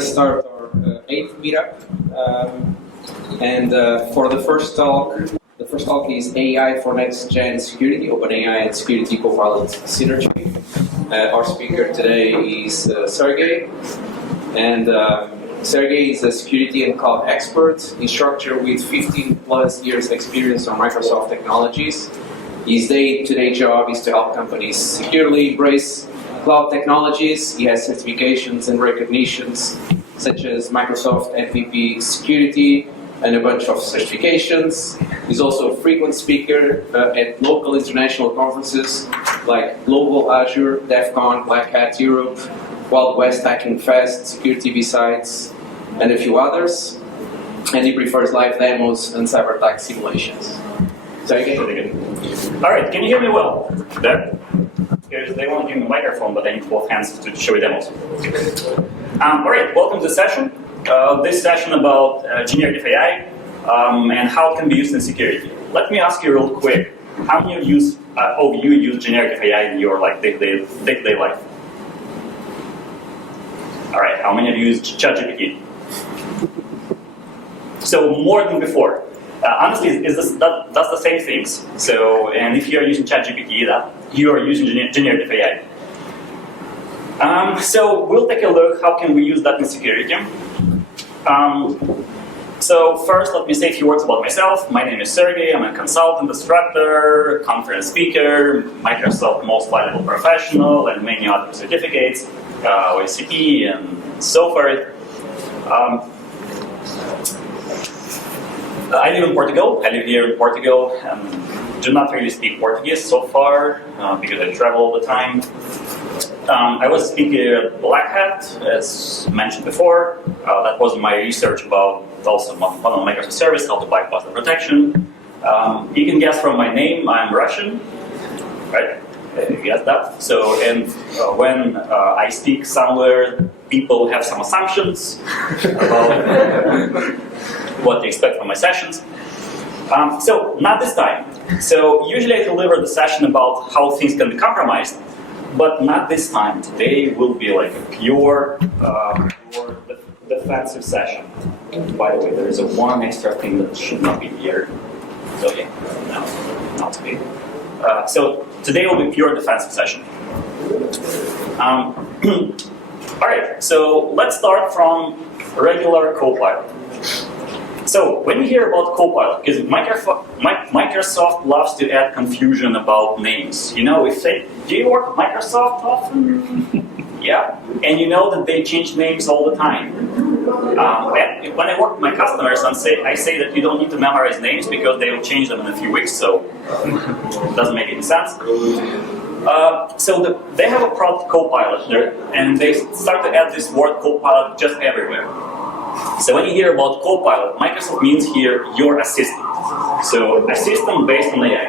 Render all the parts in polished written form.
to start our 8th meetup. For the first talk is AI for next-gen security, OpenAI and Security Copilot synergy. Our speaker today is Sergey. And Sergey is a security and cloud expert, instructor with 15 plus years experience on Microsoft technologies. His day-to-day job is to help companies securely embrace cloud technologies. He has certifications and recognitions such as Microsoft MVP Security and a bunch of certifications. He's also a frequent speaker at local international conferences like Global Azure, DEF CON, Black Hat Europe, Wild West Hacking Fest, Security Besides, and a few others. And he prefers live demos and cyber attack simulations. Sergey? All right, can you hear me well? There? They won't give me a microphone, but I need both hands to show you demos. All right, welcome to the session. This session about generative AI and how it can be used in security. Let me ask you real quick, how many of you use generative AI in your day-to-day life? All right, how many of you use ChatGPT? So more than before. Honestly, that's the same things. So, and if you are using ChatGPT, you are using generative AI. So we'll take a look how can we use that in security. So first, let me say a few words about myself. My name is Sergey. I'm a consultant, instructor, conference speaker, Microsoft Most Valuable Professional, and many other certificates, OSCP, and so forth. I live in Portugal. I live here in Portugal and do not really speak Portuguese so far because I travel all the time. I was a speaker at Black Hat, as mentioned before. That was my research about also on Microsoft service, how to bypass the protection. You can guess from my name, I'm Russian, right? You guessed that. So, and when I speak somewhere, people have some assumptions about what they expect from my sessions. So, not this time. So, usually I deliver the session about how things can be compromised, but not this time. Today will be like a pure defensive session. By the way, there is one extra thing that should not be here. So, yeah, no, not to be. So, today will be pure defensive session. All right, so let's start from regular Copilot. So when you hear about Copilot, because Microsoft loves to add confusion about names. You know, if they, do you work with Microsoft often? Yeah, and you know that they change names all the time. And when I work with my customers, I say that you don't need to memorize names because they will change them in a few weeks, so it doesn't make any sense. So they have a product Copilot there, and they start to add this word Copilot just everywhere. So when you hear about Copilot, Microsoft means here your assistant. So assistant based on AI.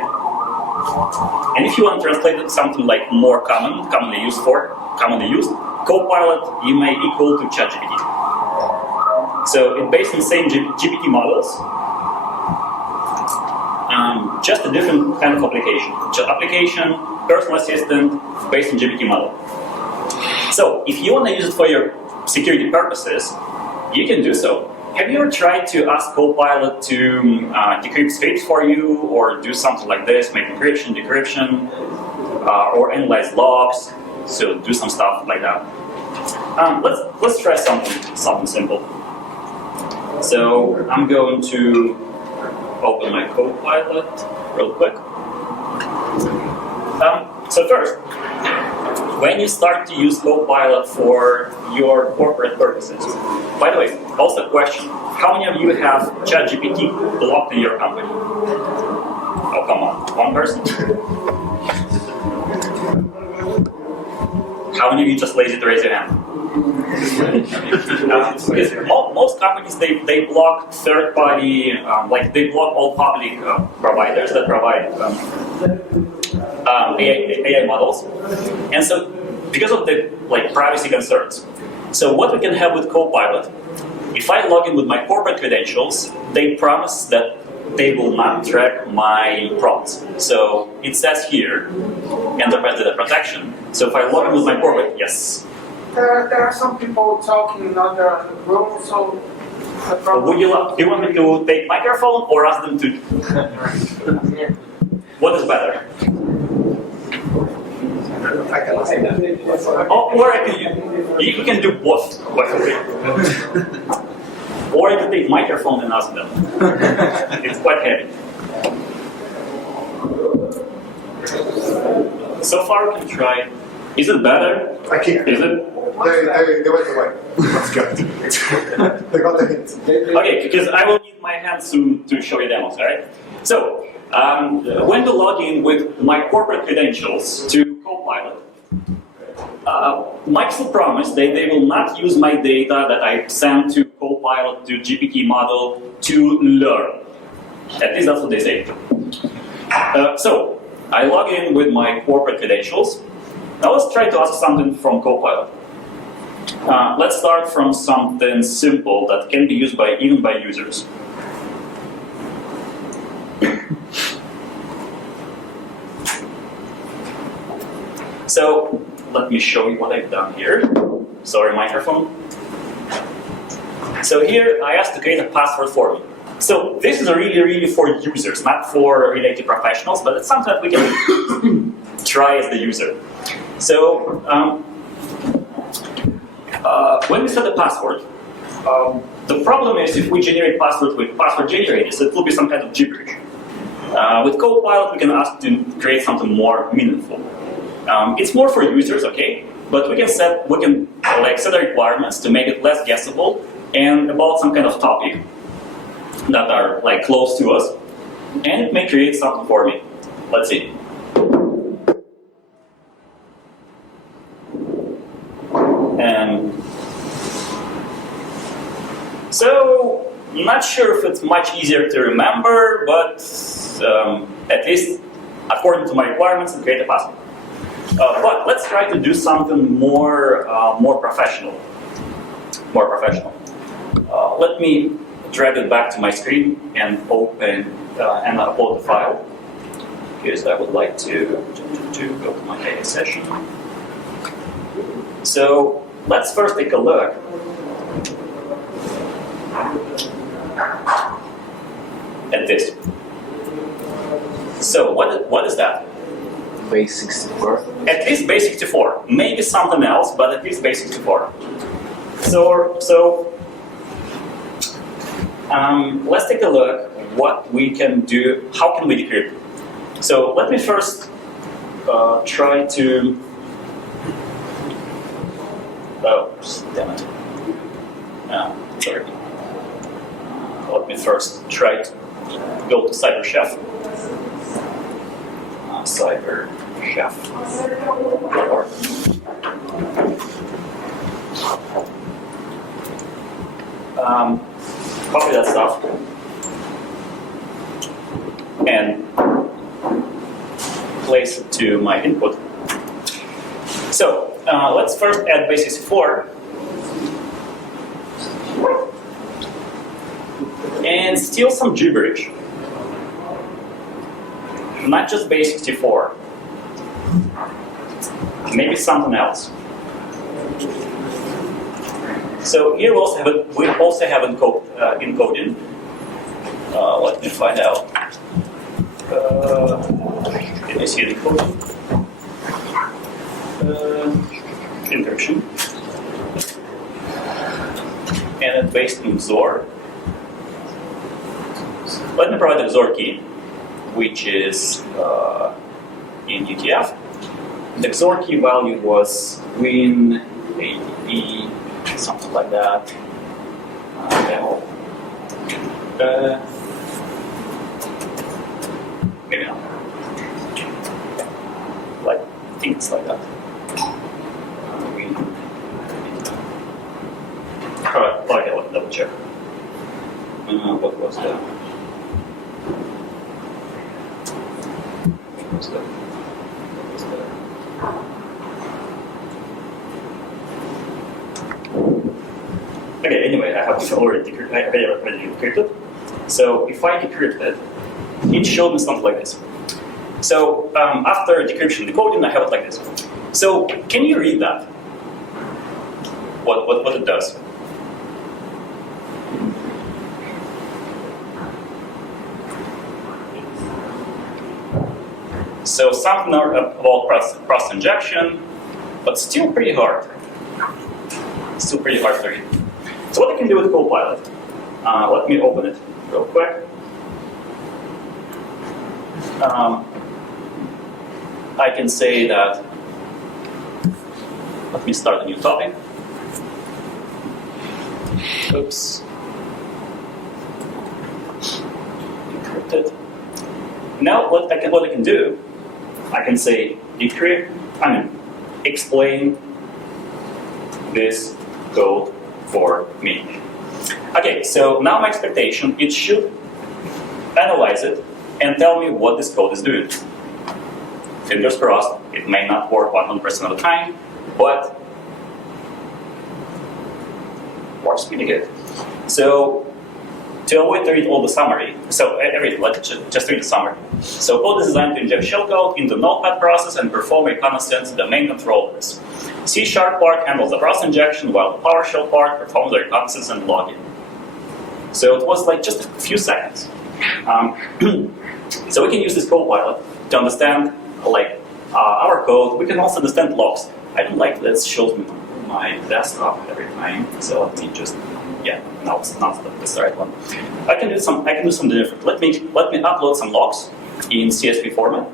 And if you want to translate it to something like more commonly used, Copilot you may equal to ChatGPT. So it's based on the same GPT models, just a different kind of application. Application, personal assistant, based on GPT model. So if you want to use it for your security purposes, you can do so. Have you ever tried to ask Copilot to decrypt scripts for you, or do something like this, make encryption, decryption, or analyze logs? So do some stuff like that. Let's try something simple. So I'm going to open my Copilot real quick. So first, when you start to use Copilot for your corporate purposes, by the way, also a question, how many of you have ChatGPT blocked in your company? Oh, come on, one person? How many of you just lazy to raise your hand? Most companies, they block third-party, they block all public providers that provide AI models, and so because of the privacy concerns. So what we can have with Copilot, if I log in with my corporate credentials, they promise that they will not track my prompts. So it says here, enterprise data protection. So if I log in with my corporate, yes, There are some people talking in other rooms, so the problem. Do you want me to take microphone or ask them to? What is better? I can say that. Oh, or I can, you can do both. Or you can take microphone and ask them. It's quite heavy. So far we can try. Is it better? I can't. Is it? They went away. That's good. They got the hint. Okay, because I will need my hands soon to show you demos, alright? So, when to log in with my corporate credentials to Copilot, Microsoft promised that they will not use my data that I sent to Copilot, to GPT model, to learn. At least that's what they say. So, I log in with my corporate credentials. Now let's try to ask something from Copilot. Let's start from something simple that can be used by even by users. So let me show you what I've done here. Sorry, microphone. So here I asked to create a password for me. So this is really for users, not for related professionals, but it's something that we can try as the user. So when we set the password, the problem is if we generate password with password generators, it will be some kind of gibberish. With Copilot, we can ask to create something more meaningful. It's more for users, okay, but we can set the requirements to make it less guessable and about some kind of topic that are like close to us, and it may create something for me. Let's see. So, not sure if it's much easier to remember, but at least according to my requirements, it create a password. But let's try to do something more professional. More professional. Let me drag it back to my screen and open and upload the file. Because I would like to go to my data session. So let's first take a look at this. So what is that? Base 64. At least base 64. Maybe something else, but at least base 64. So let's take a look what we can do. How can we decrypt? So let me first try to. Oh, damn it. Sorry. Let me first try to go to CyberChef. CyberChef. Copy that stuff and place it to my input. So let's first add base 64 and steal some gibberish. Not just base 64. Maybe something else. So here we also have encoding. Let me find out. Can you see the encoding? Encryption. And it's based on XOR. Let me provide the XOR key, which is in UTF. The XOR key value was win, ADE, something like that. Maybe not. Like things like that. Alright, okay, let's double check. What was that? Okay, anyway, I have already decrypted. So if I decrypt it, it showed me something like this. So after decryption decoding, I have it like this. So can you read that? what it does. So something about process injection, but still pretty hard. Still pretty hard to read. So what I can do with Copilot? Let me open it real quick. I can say that, let me start a new topic. Oops. Encrypted. Now what I can do, I can say explain this code for me. Okay, so now my expectation, it should analyze it and tell me what this code is doing. Fingers crossed, it may not work 100% of the time, but works pretty good. So to avoid to read all the summary, so everything, let's just read the summary. So code is designed to inject shellcode into the notepad process and perform reconnaissance domain controllers. C# part handles the process injection, while the PowerShell part performs the reconnaissance and login. So it was like just a few seconds. So we can use this Copilot to understand our code. We can also understand logs. I don't like that it shows me my desktop every time. So let me just, no, it's not the right one. I can do something different. Let me upload some logs in CSV format.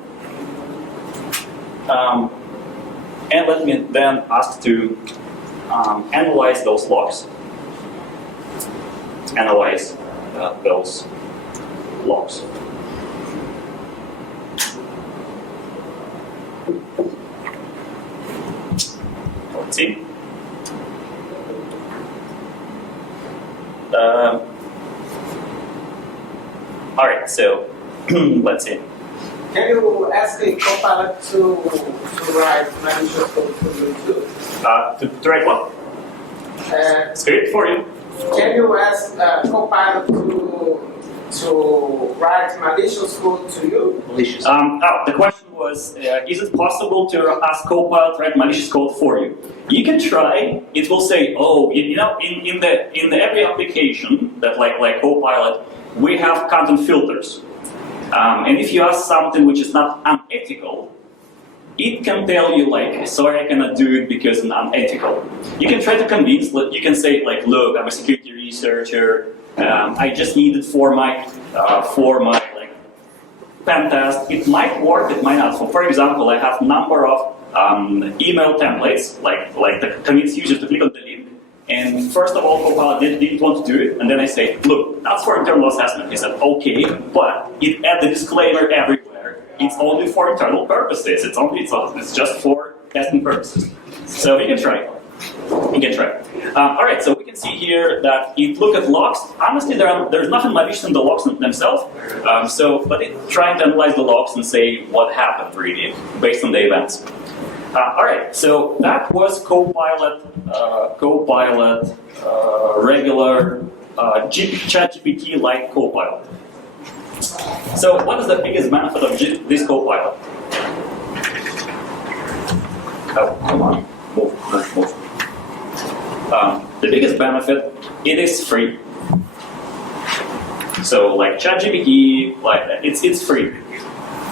And let me then ask to analyze those logs. Analyze those logs. Let's see. All right, so let's see. Can you ask the Copilot to write malicious code for you too? To write what? Script for you. Can you ask Copilot to write malicious code to you? Malicious. The question was, is it possible to ask Copilot to write malicious code for you? You can try. It will say, oh, in the every application that like Copilot, we have content filters. And if you ask something which is not unethical, it can tell you sorry, I cannot do it because it's unethical. You can try to convince. You can say look, I'm a security researcher. I just need it for my pen test. It might work, it might not. So for example, I have a number of email templates, like that convince users to click on the link. And first of all, Copilot didn't want to do it. And then I say, look, that's for internal assessment. He said, okay, but it adds the disclaimer everywhere. It's only for internal purposes. It's just for testing purposes. So you can try. You can try. All right, so we can see here that it look at logs. Honestly, there's nothing malicious in the logs themselves. But it's trying to analyze the logs and say what happened really based on the events. All right, so that was Copilot, regular ChatGPT-like Copilot. So what is the biggest benefit of this Copilot? Oh, come on, move. The biggest benefit, it is free. So like ChatGPT, it's free.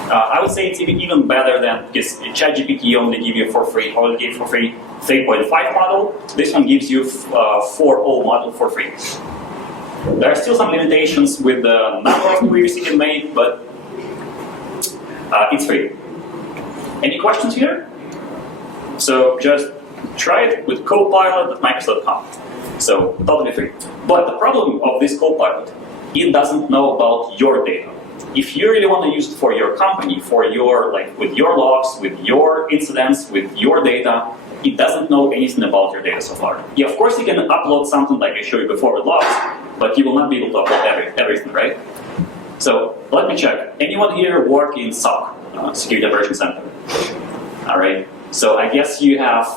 I would say it's even better than, because ChatGPT only give you for free 3.5 model. This one gives you 4.0 model for free. There are still some limitations with the number of queries you can make, but it's free. Any questions here? So just try it with Copilot at Microsoft.com. So totally free. But the problem of this Copilot, it doesn't know about your data. If you really want to use it for your company, for your with your logs, with your incidents, with your data, it doesn't know anything about your data so far. Yeah, of course you can upload something like I showed you before with logs, but you will not be able to upload everything, right? So let me check. Anyone here work in SOC, Security Operations Center? All right. So I guess you have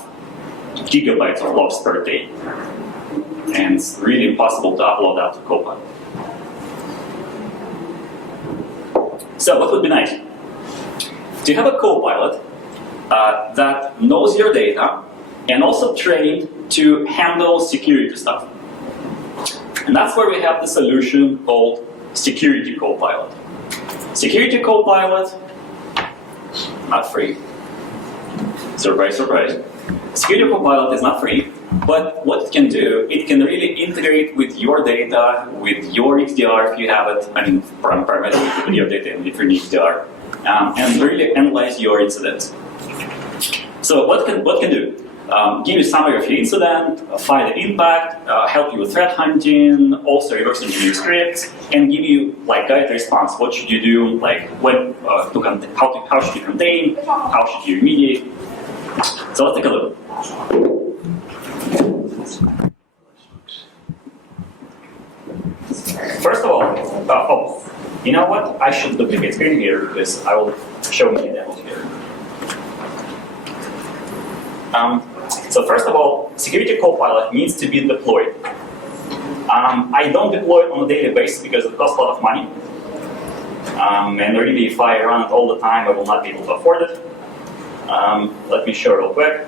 gigabytes of logs per day, and it's really impossible to upload that to Copilot. So what would be nice? To have a Copilot that knows your data and also trained to handle security stuff. And that's where we have the solution called Security Copilot. Security Copilot, not free. Surprise, surprise. Security Copilot is not free, but what it can do, it can really integrate with your data, with your XDR if you have it, I mean, primarily with your data and with your XDR, and really analyze your incidents. So what can do? Give you a summary of your incident, find the impact, help you with threat hunting, also reverse engineer scripts, and give you like guide response. What should you do? Like when how should you contain? How should you remediate? So let's take a look. First of all, you know what? I should duplicate screen here because I will show you the demo here. So first of all, Security Copilot needs to be deployed. I don't deploy it on a daily basis because it costs a lot of money. And really, if I run it all the time, I will not be able to afford it. Let me show real quick.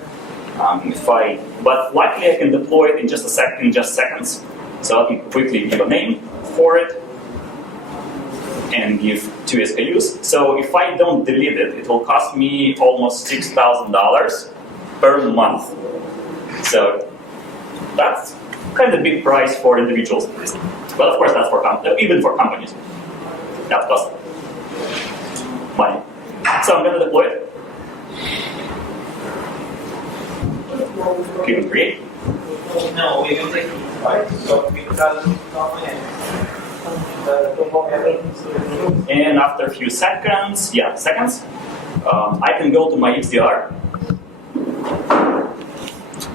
But luckily, I can deploy it in just seconds. So let me quickly give a name for it and give 2 SKUs. So if I don't delete it, it will cost me almost $6,000 per month. So that's kind of a big price for individuals. But of course, that's for even for companies. That costs money. So I'm going to deploy it. Click on create. No, we will take it, right? So we can And after a few seconds, I can go to my XDR.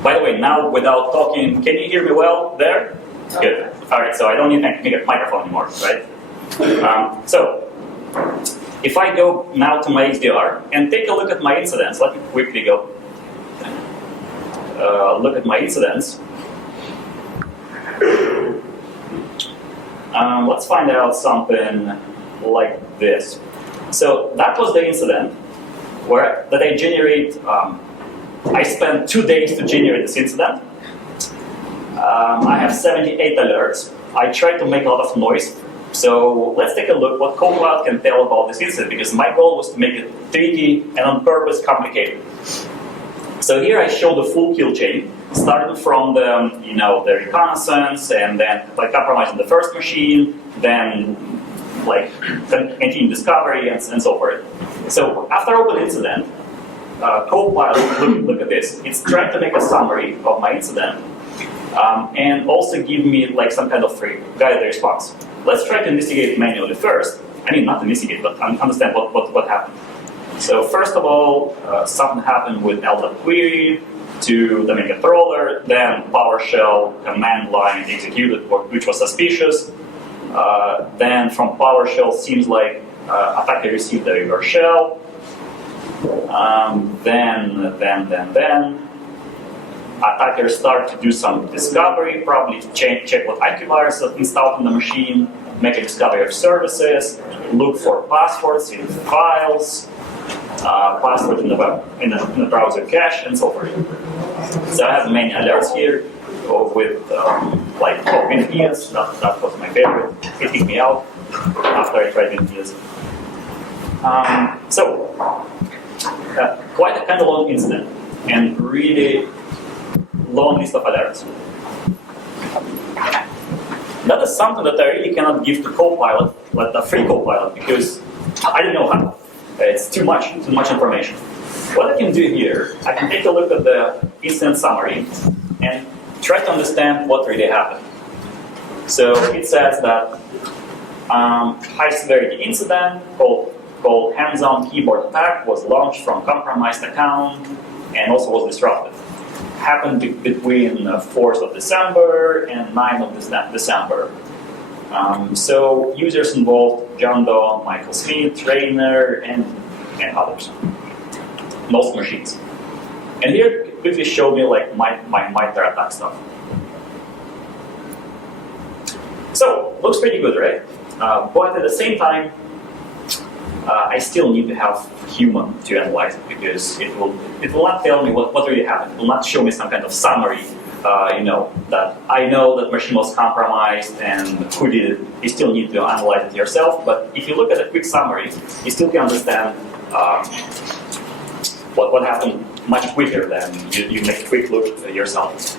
By the way, now without talking, can you hear me well there? Good. All right, so I don't need a microphone anymore, right? So if I go now to my XDR and take a look at my incidents, let me quickly go look at my incidents. Let's find out something like this. So that was the incident that I generate. I spent 2 days to generate this incident. I have 78 alerts. I tried to make a lot of noise. So let's take a look what Copilot can tell about this incident, because my goal was to make it tricky and on purpose complicated. So here I show the full kill chain, starting from the the reconnaissance, and then like compromising the first machine, then like continuing discovery and so forth. So after open incident, Copilot, look at this. It's trying to make a summary of my incident and also give me like some kind of guided response. Let's try to investigate manually first. I mean, not investigate, but understand what happened. So first of all, something happened with LDAP query to the main controller, then PowerShell command line executed, which was suspicious. Then from PowerShell, seems like attacker received a reverse shell. Then attackers start to do some discovery, probably check what antivirus is installed in the machine, make a discovery of services, look for passwords in files, password in the browser cache, and so forth. So I have many alerts here with like OpenAI. That was my favorite. It kicked me out after I tried OpenAI. Quite a kind of long incident and really long list of alerts. That is something that I really cannot give to Copilot, like the free Copilot, because I don't know how. It's too much information. What I can do here, I can take a look at the incident summary and try to understand what really happened. So it says that high severity incident called hands-on keyboard attack was launched from compromised account and also was disrupted. Happened between 4th of December and 9th of December. So users involved John Doe, Michael Smith, Trainer, and others. Most machines. And here quickly showed me like my threat attack stuff. So looks pretty good, right? But at the same time, I still need to have human to analyze it, because it will not tell me what really happened. It will not show me some kind of summary you know that I know that machine was compromised and who did it. You still need to analyze it yourself. But if you look at a quick summary, you still can understand what happened much quicker than you make a quick look yourself.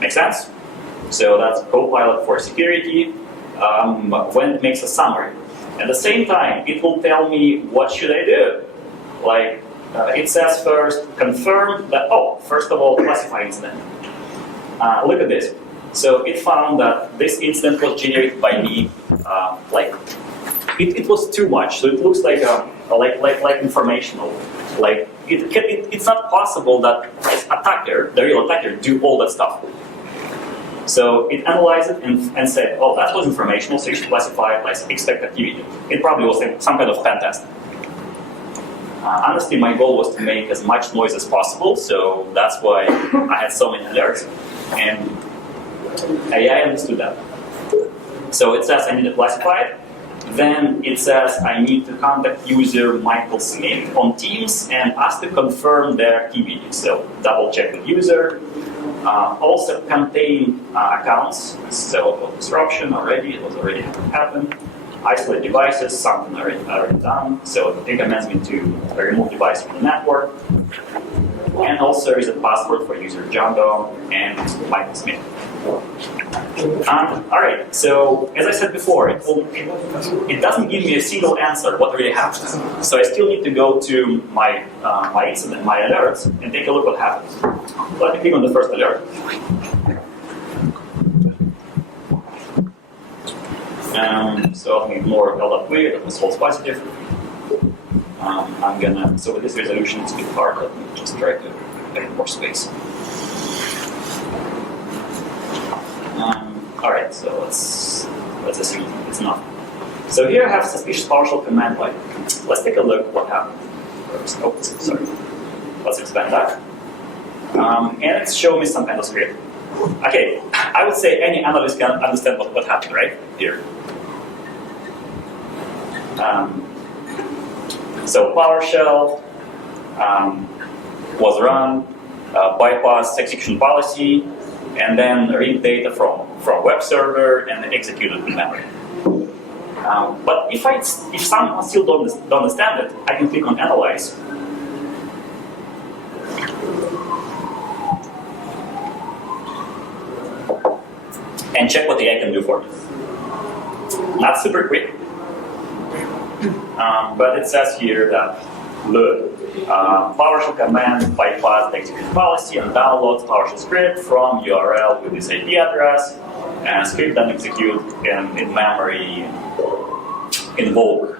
Make sense? So that's Copilot for security. When it makes a summary, at the same time, it will tell me what should I do. Like it says first, confirm that. Oh, first of all, classify incident. Look at this. So it found that this incident was generated by me. It was too much. So it looks like informational. Like it's not possible that the real attacker, do all that stuff. So it analyzed it and said, oh, that was informational, so you should classify it as expect activity. It probably was some kind of pen test. Honestly, my goal was to make as much noise as possible, so that's why I had so many alerts. And AI understood that. So it says I need to classify it. Then it says I need to contact user Michael Smith on Teams and ask to confirm their activity. So double check the user. Also contain accounts. So disruption already, it was already happened. Isolate devices, something already done. So it recommends me to remove device from the network. And also there is a password for user Jumbo and Michael Smith. All right, so as I said before, it doesn't give me a single answer what really happened. So I still need to go to my incident, my alerts, and take a look what happens. Let me click on the first alert. So I'll ignore all that weird, that was false positive. So with this resolution, it's a bit hard. Let me just try to make more space. All right, so let's assume it's not. So here I have suspicious PowerShell command line. Let's take a look what happened. Oh, sorry. Let's expand that. And it's showing me some kind of script. Okay, I would say any analyst can understand what happened, right? Here. So PowerShell was run, bypassed execution policy, and then read data from web server and execute it in memory. But if someone still don't understand it, I can click on Analyze. And check what the AI can do for me. Not super quick. But it says here that, look, PowerShell command bypass the execution policy and downloads PowerShell script from URL with this IP address, and script then execute in memory invoke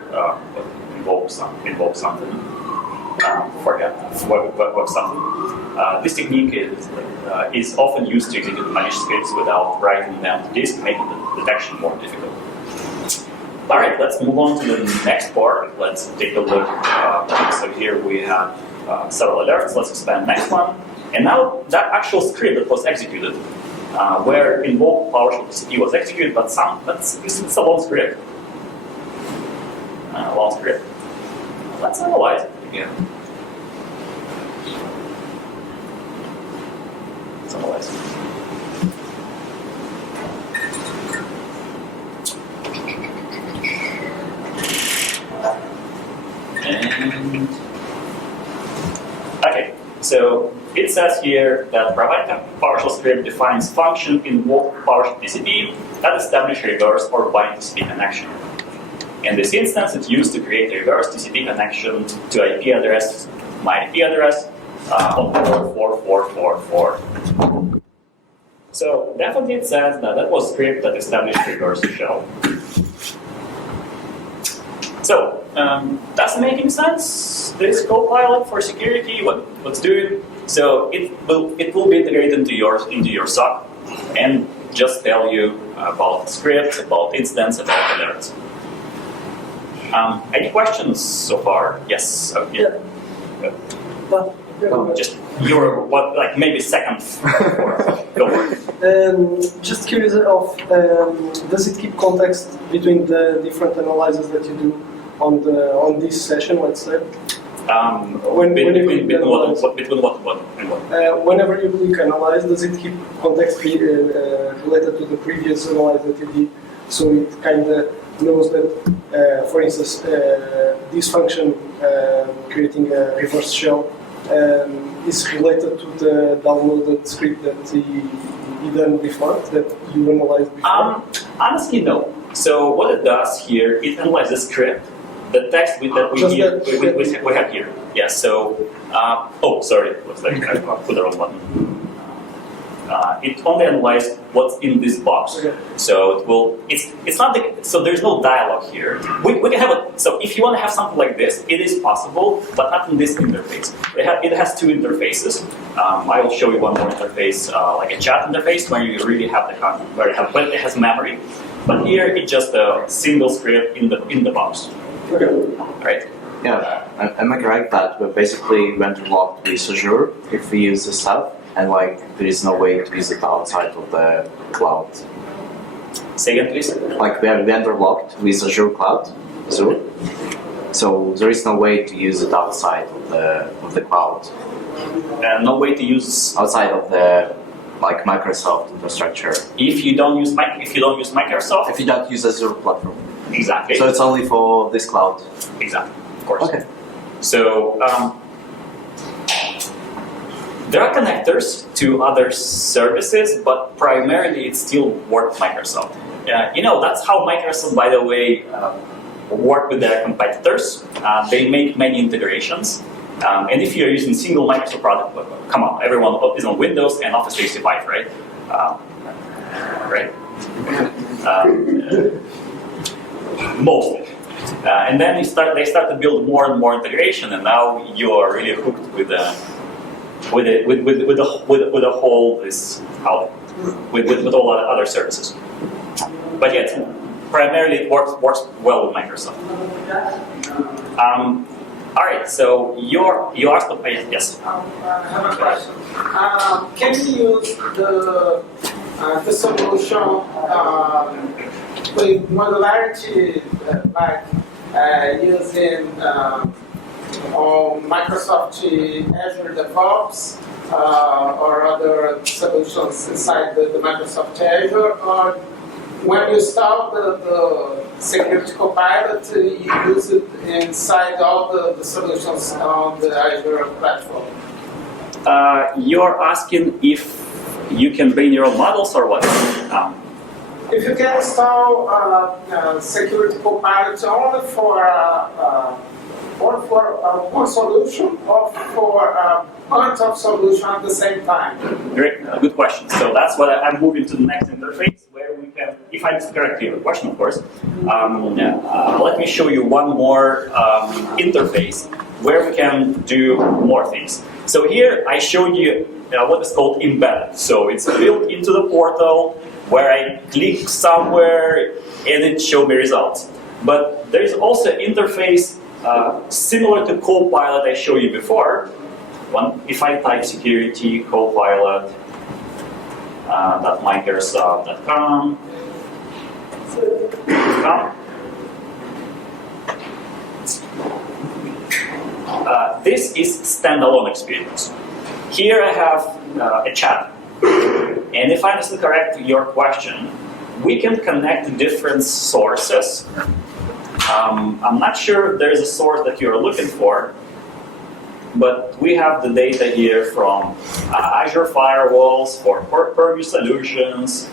something. Forget what something. This technique is often used to execute malicious scripts without writing them to disk, making the detection more difficult. All right, let's move on to the next part. Let's take a look. So here we have several alerts. Let's expand next one. And now that actual script that was executed, where invoke PowerShell TCP was executed, but it's a long script. Let's analyze it again. Let's analyze it. Okay, so it says here that provide PowerShell script defines function invoke PowerShell TCP that establish reverse or bind TCP connection. In this instance, it's used to create a reverse TCP connection to IP address, my IP address, on port 4444. So definitely it says that was a script that established reverse shell. So, does it make any sense? This Copilot for security, what's doing? So it will be integrated into your SOC and just tell you about scripts, about incidents, about alerts. Any questions so far? Yes. Okay. Yeah. Just your maybe second. Go for it. Just curious does it keep context between the different analyses that you do on this session, let's say? Between what and what? Whenever you click analyze, does it keep context related to the previous analyze that you did? So it kind of knows that, for instance, this function creating a reverse shell is related to the downloaded script that you done before, that you analyzed before? Honestly, no. So what it does here, it analyzes the script, the text we have here. Yeah. So, oh, sorry, looks like I put the wrong button. It only analyzes what's in this box. Okay. So it will. It's not so there's no dialogue here. We can have a. So if you want to have something like this, it is possible, but not in this interface. It has two interfaces. I will show you one more interface, like a chat interface, where you really have the content, where it has memory. But here it's just a single script in the box. Okay. Right. Yeah, am I correct that we're basically interlocked with Azure if we use this stuff, and like there is no way to use it outside of the cloud? Say again, please. Like we are interlocked with Azure Cloud, Azure. So there is no way to use it outside of the cloud. No way to use Outside of the like Microsoft infrastructure. if you don't use Microsoft. If you don't use Azure platform. Exactly. So it's only for this cloud. Exactly. Of course. Okay. So there are connectors to other services, but primarily it's still work with Microsoft. That's how Microsoft, by the way, work with their competitors. They make many integrations. And if you're using single Microsoft product, come on, everyone is on Windows and Office 365, right? Right? Mostly. And then they start to build more and more integration, and now you are really hooked with the whole with all other services. But yet, primarily it works well with Microsoft. All right. So you asked the yes. I have a question. Can you use the solution with modularity, like using on Microsoft Azure DevOps or other solutions inside the Microsoft Azure? Or when you install the Security Copilot, you use it inside all the solutions on the Azure platform? You're asking if you can bring your own models or what? If you can install Security Copilot only for one solution or for a bunch of solutions at the same time? Great, good question. So that's what I'm moving to the next interface, where we can, if I correct your question, of course, let me show you one more interface where we can do more things. So here I showed you what is called embedded. So it's built into the portal where I click somewhere and it shows me results. But there is also an interface similar to Copilot I showed you before. If I type security Copilot .microsoft.com, this is standalone experience. Here I have a chat. And if I understand correct your question, we can connect different sources. I'm not sure if there's a source that you're looking for, but we have the data here from Azure firewalls for purview solutions.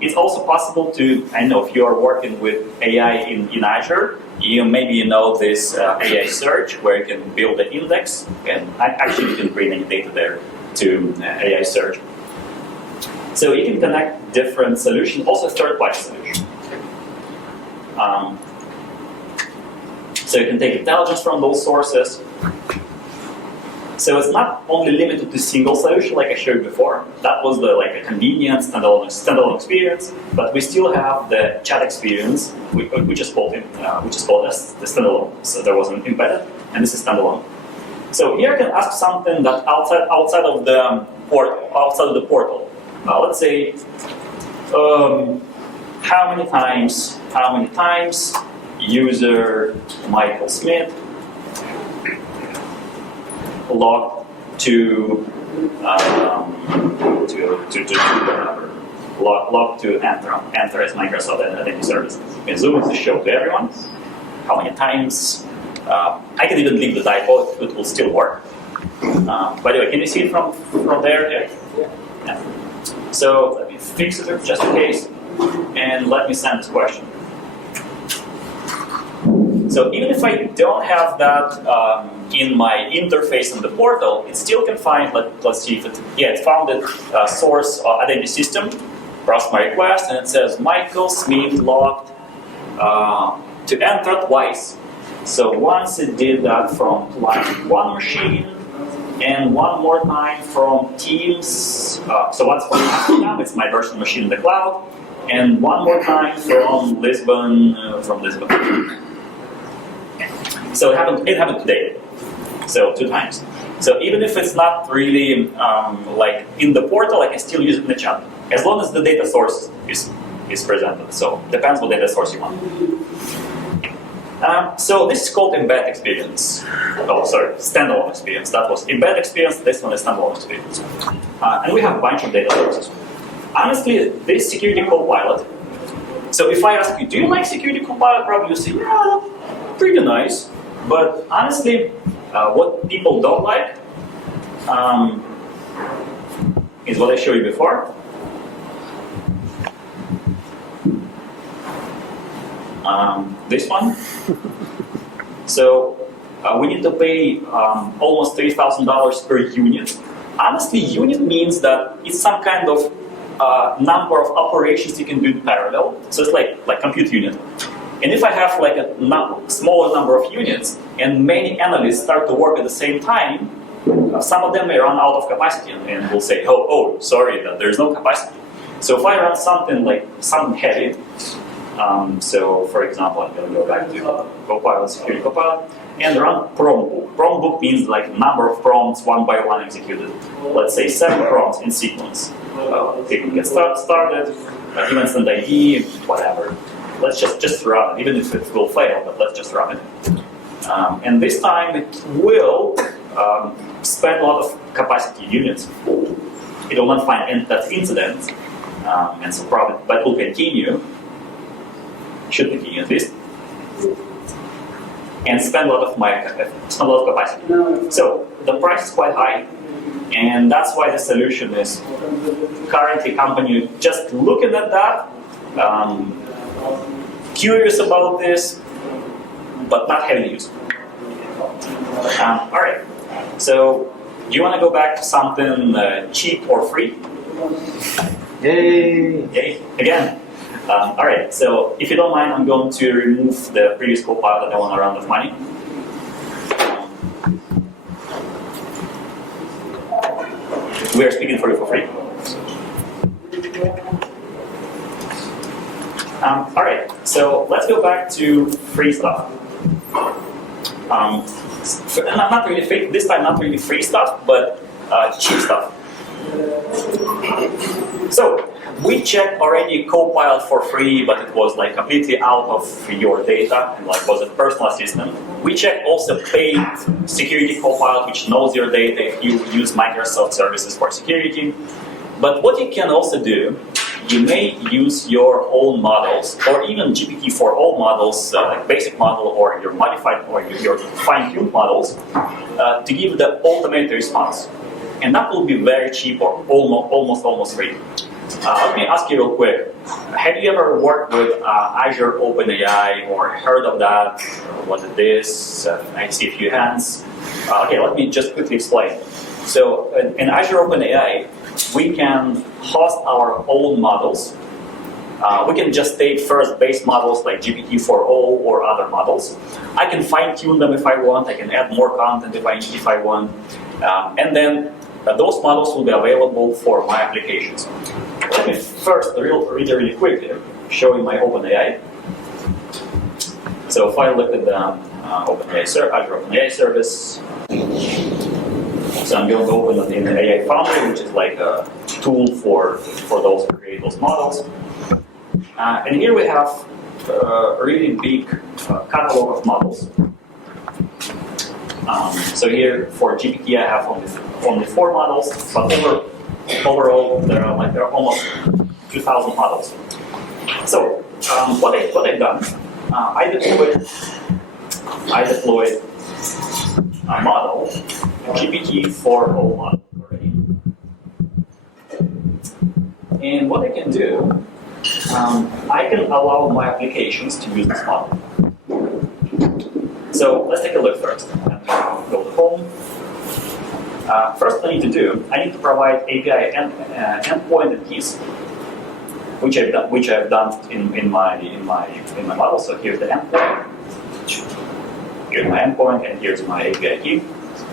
It's also possible to, I know if you are working with AI in Azure, maybe you know this AI search where you can build an index, and actually you can bring any data there to AI search. So you can connect different solutions, also third-party solutions. So you can take intelligence from those sources. So it's not only limited to single solution like I showed before. That was a convenient standalone experience, but we still have the chat experience, which is called as the standalone. So there was an embedded, and this is standalone. So here I can ask something that outside of the portal. Let's say, how many times user Michael Smith logged to log to enter as Microsoft Identity Service. You can zoom in to show to everyone how many times. I can even leave the typo, it will still work. By the way, can you see it from there? Yeah. So let me fix it just in case, and let me send this question. So even if I don't have that in my interface in the portal, it still can find, let's see if it found the source identity system, processed my request, and it says Michael Smith logged to enter twice. So once it did that from line 1 machine, and one more time from Teams. So once from Amsterdam, it's my virtual machine in the cloud, and one more time from Lisbon. So it happened today. So 2 times. So even if it's not really like in the portal, I can still use it in the chat, as long as the data source is presented. So depends what data source you want. So this is called embed experience. Oh, sorry, standalone experience. That was embed experience. This one is standalone experience. And we have a bunch of data sources. Honestly, this security copilot. So if I ask you, do you like security copilot? Probably you say, yeah, pretty nice. But honestly, what people don't like is what I showed you before. This one. So we need to pay almost $3,000 per unit. Honestly, unit means that it's some kind of number of operations you can do in parallel. So it's like compute unit. And if I have like a smaller number of units and many analysts start to work at the same time, some of them may run out of capacity and will say, oh, sorry, that there's no capacity. So if I run something heavy, so for example, I'm going to go back to Copilot, Security Copilot, and run prompt book. Prompt book means like number of prompts one by one executed. Let's say 7 prompts in sequence. People get started, instant ID, whatever. Let's just run it, even if it will fail, but let's just run it. And this time it will spend a lot of capacity units. It will not find that incident, and so probably, but will continue. Should continue at least, and spend a lot of capacity. So the price is quite high, and that's why the solution is currently company just looking at that, curious about this, but not heavily used. All right. So do you want to go back to something cheap or free? Yay! Yay! Again. All right, so if you don't mind, I'm going to remove the previous Copilot. I don't want a round of money. We are speaking for you for free. All right, so let's go back to free stuff. Not really free, this time not really free stuff, but cheap stuff. So, we checked already Copilot for free, but it was like completely out of your data and like was a personal assistant. We checked also paid security Copilot, which knows your data if you use Microsoft services for security. But what you can also do, you may use your own models or even GPT-4o models, like basic model or your modified or your fine-tuned models to give the automated response. And that will be very cheap or almost free. Let me ask you real quick. Have you ever worked with Azure OpenAI or heard of that? What it is? I see a few hands. Okay, let me just quickly explain. So in Azure OpenAI, we can host our own models. We can just take first base models like GPT-4o or other models. I can fine-tune them if I want. I can add more content if I want. And then those models will be available for my applications. Let me first really quickly show you my OpenAI. So if I look at the Azure OpenAI service, so I'm going to open it in the AI Foundry, which is like a tool for those who create those models. And here we have a really big catalog of models. So here for GPT, I have only 4 models, but overall there are almost 2,000 models. So what I've done, I deployed a model, GPT 4.0 model already. And what I can do, I can allow my applications to use this model. So let's take a look first. Go to home. First I need to provide API endpoint and keys, which I've done in my model. So here's the endpoint, here's my endpoint, and here's my API key,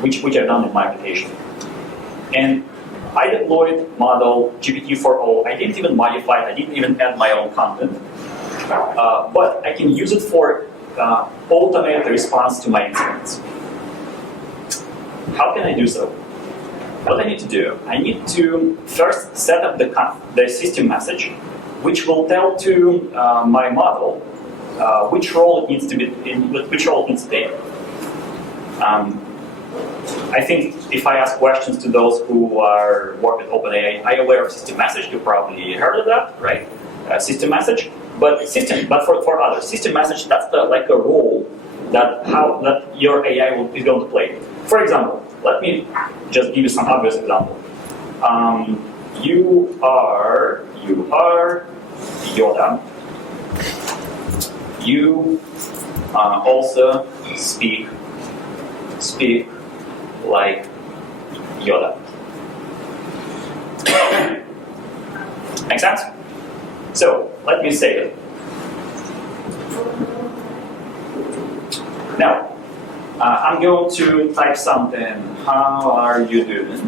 which I've done in my application. And I deployed model GPT 4.0. I didn't even modify it. I didn't even add my own content. But I can use it for automate the response to my incidents. How can I do so? What I need to do, I need to first set up the system message, which will tell to my model which role it needs to be in, which role it needs to take. I think if I ask questions to those who work with OpenAI, are you aware of system message? You probably heard of that, right? System message, but for others, system message, that's like a role that your AI is going to play. For example, let me just give you some obvious example. You are Yoda. You also speak like Yoda. Make sense? So let me say it. Now, I'm going to type something. How are you doing?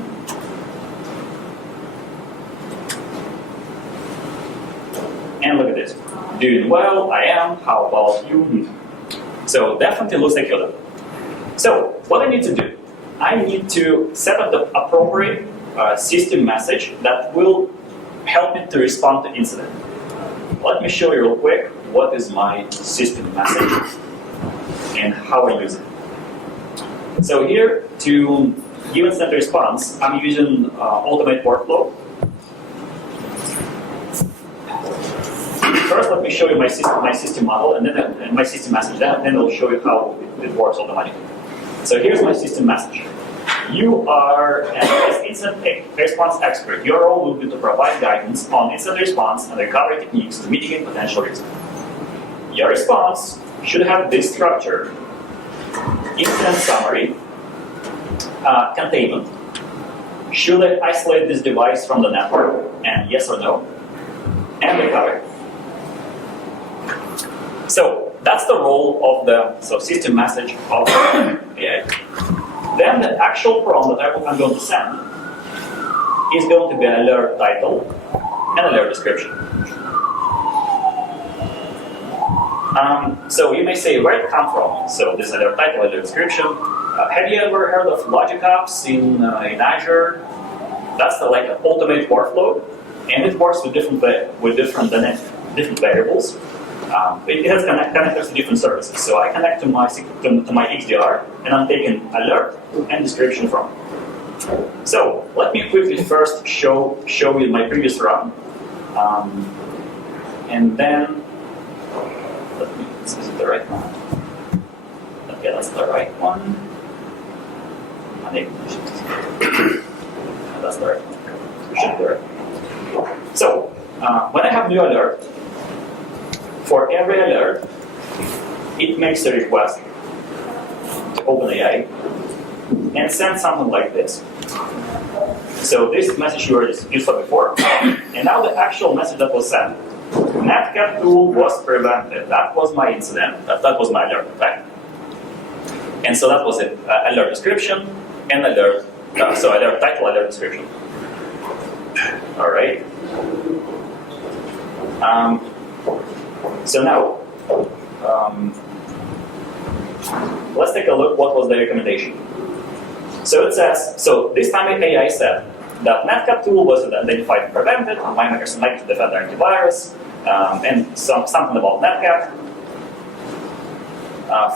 And look at this. Doing well, I am. How about you? So definitely looks like Yoda. So what I need to do, I need to set up the appropriate system message that will help it to respond to incident. Let me show you real quick what is my system message and how I use it. So here, to give instant response, I'm using automate workflow. First, let me show you my system model, and then my system message. Then I'll show you how it works automatically. So here's my system message. You are an incident response expert. Your role will be to provide guidance on incident response and recovery techniques to mitigate potential risk. Your response should have this structure: incident summary, containment. Should I isolate this device from the network? And yes or no? And recovery. So that's the role of the system message of AI. Then the actual prompt that I'm going to send is going to be an alert title and alert description. So you may say, where did it come from? So this alert title, alert description. Have you ever heard of Logic Apps in Azure? That's like an ultimate workflow, and it works with different variables. It has connectors to different services. So I connect to my XDR, and I'm taking alert and description from it. So let me quickly first show you my previous run, and then is it the right one? Okay, that's the right one. That's the right one. Should be right. So when I have new alert, for every alert, it makes a request to OpenAI and sends something like this. So this message you already used before, and now the actual message that was sent. Netcat tool was prevented. That was my incident. That was my alert, right? And so that was it. Alert description and alert. So alert title, alert description. All right. So now, let's take a look what was the recommendation. So it says, so this time AI said that Netcat tool was identified and prevented, Mimecast to defend antivirus, and something about Netcat.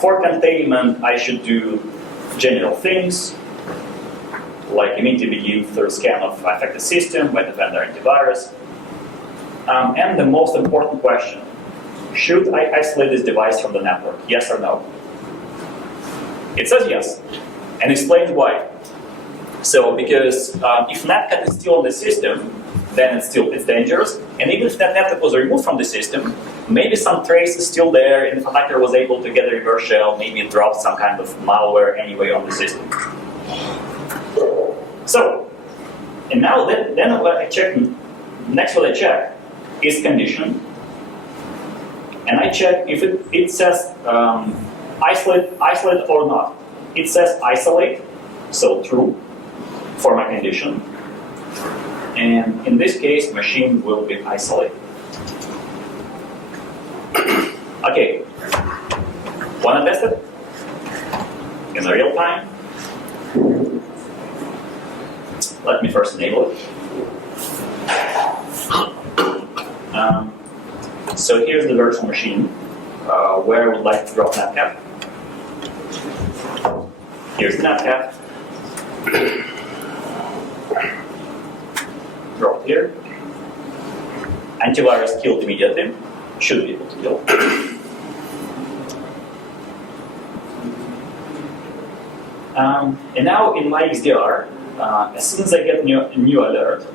For containment, I should do general things, like immediately begin through scan of affected system by the vendor antivirus. And the most important question, should I isolate this device from the network? Yes or no? It says yes, and explains why. So because if netcat is still on the system, then it's dangerous. And even if that netcat was removed from the system, maybe some trace is still there, and if an attacker was able to get a reverse shell, maybe it dropped some kind of malware anyway on the system. So, and now then what I check, next what I check is condition. And I check if it says isolate or not. It says isolate, so true for my condition. And in this case, machine will be isolated. Okay, wanna test it in real time? Let me first enable it. So here's the virtual machine where I would like to drop netcat. Here's the netcat. Drop here. Antivirus killed immediately. Should be able to kill. And now in my XDR, as soon as I get new alert,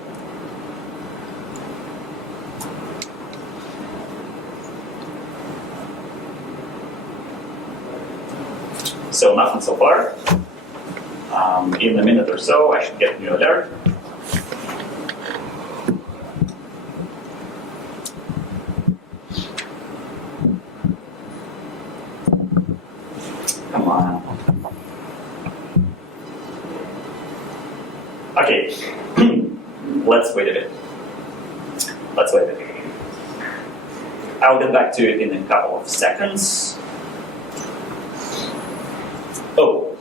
so nothing so far. In a minute or so, I should get new alert. Come on. Okay, let's wait a bit. Let's wait a bit. I'll get back to it in a couple of seconds. Oh.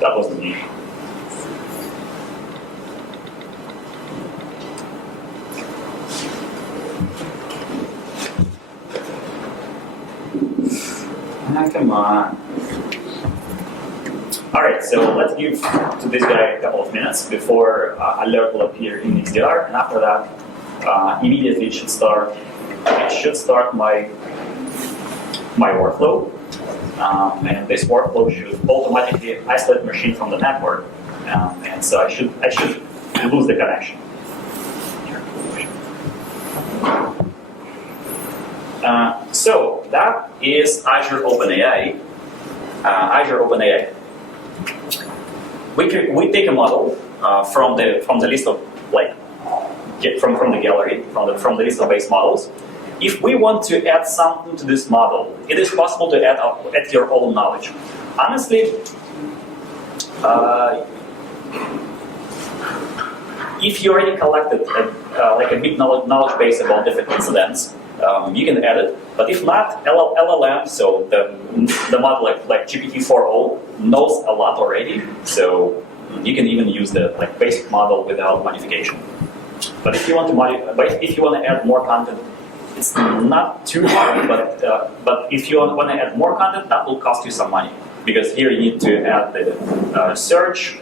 That wasn't me. Come on. All right, so let's give to this guy a couple of minutes before alert will appear in XDR, and after that, immediately it should start my workflow, and this workflow should automatically isolate the machine from the network, and so I should lose the connection. So that is Azure OpenAI. We take a model from the list of from the gallery from the list of base models. If we want to add something to this model, it is possible to add your own knowledge. Honestly, if you already collected a big knowledge base about different incidents, you can add it. But if not, LLM, so the model like GPT-4o knows a lot already, so you can even use the basic model without modification. But if you want to add more content, it's not too hard. But if you want to add more content, that will cost you some money, because here you need to add the search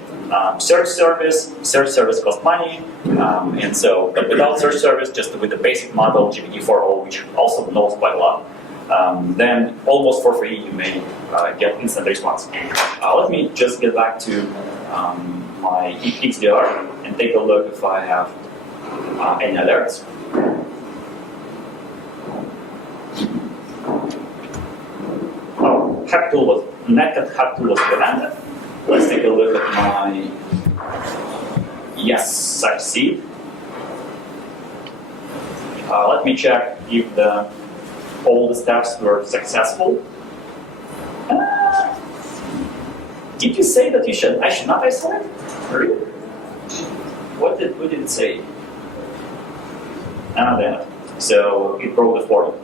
service. Search service costs money, and so, but without search service, just with the basic model GPT-4o, which also knows quite a lot, then almost for free you may get instant response. Let me just get back to my XDR and take a look if I have any alerts. Oh, netcat hack tool was prevented. Let's take a look at my, yes, I see. Let me check if all the steps were successful. Did you say that I should not isolate? Really? What did it say? So it broke the portal.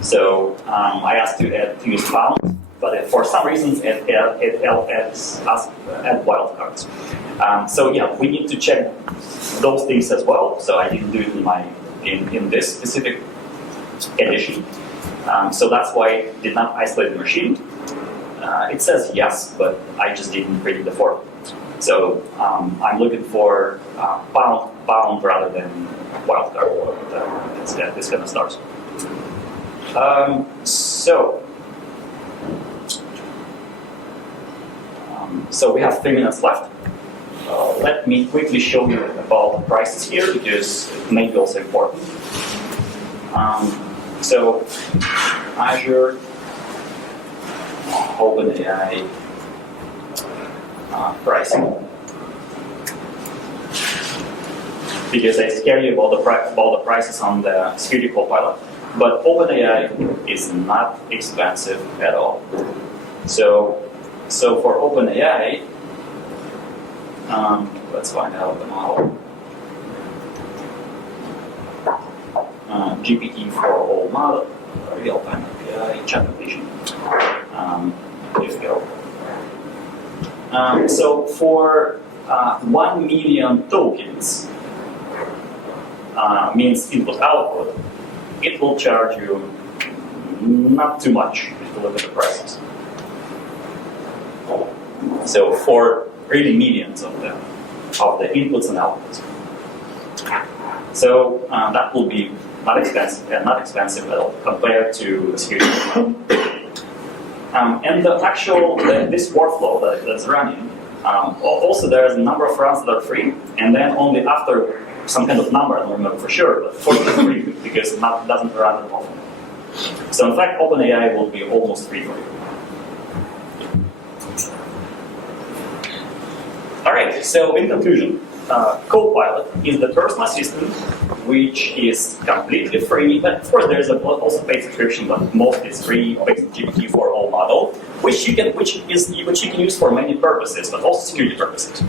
So I asked to use found, but for some reasons it adds us add wildcards. So yeah, we need to check those things as well. So I didn't do it in this specific edition. So that's why I did not isolate the machine. It says yes, but I just didn't predict the form. So I'm looking for bound rather than wildcard. This kind of stars. So we have 3 minutes left. Let me quickly show you about the prices here because it may be also important. So Azure, OpenAI pricing. Because I scare you about the prices on the Security Copilot, but OpenAI is not expensive at all. So for OpenAI, let's find out the model. GPT-4o model, real-time API, chat vision. Here we go. So for 1 million tokens, means input-output, it will charge you not too much if you look at the prices. So for really millions of the inputs and outputs. So that will be not expensive at all compared to the security. And the actual this workflow that's running, also there's a number of runs that are free, and then only after some kind of number, I don't remember for sure, but for free because it doesn't run that often. So in fact, OpenAI will be almost free for you. All right, so in conclusion, Copilot is the personal assistant which is completely free, but of course there's also paid subscription, but most is free based on GPT-4o model, which you can use for many purposes, but also security purposes.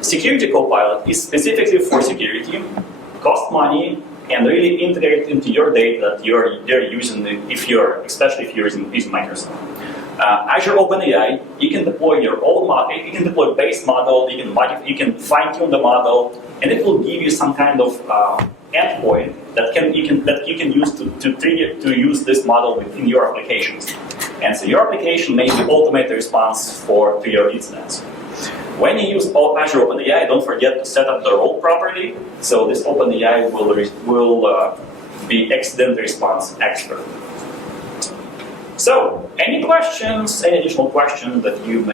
Security Copilot is specifically for security, cost money, and really integrate into your data that they're using, especially if you're using Microsoft. Azure OpenAI, you can deploy your own model, you can deploy base model, you can fine-tune the model, and it will give you some kind of endpoint that you can use to use this model within your applications. And so your application may automate the response to your incidents. When you use Azure OpenAI, don't forget to set up the role properly. So this OpenAI will be accident response expert. So, any questions, any additional questions that you may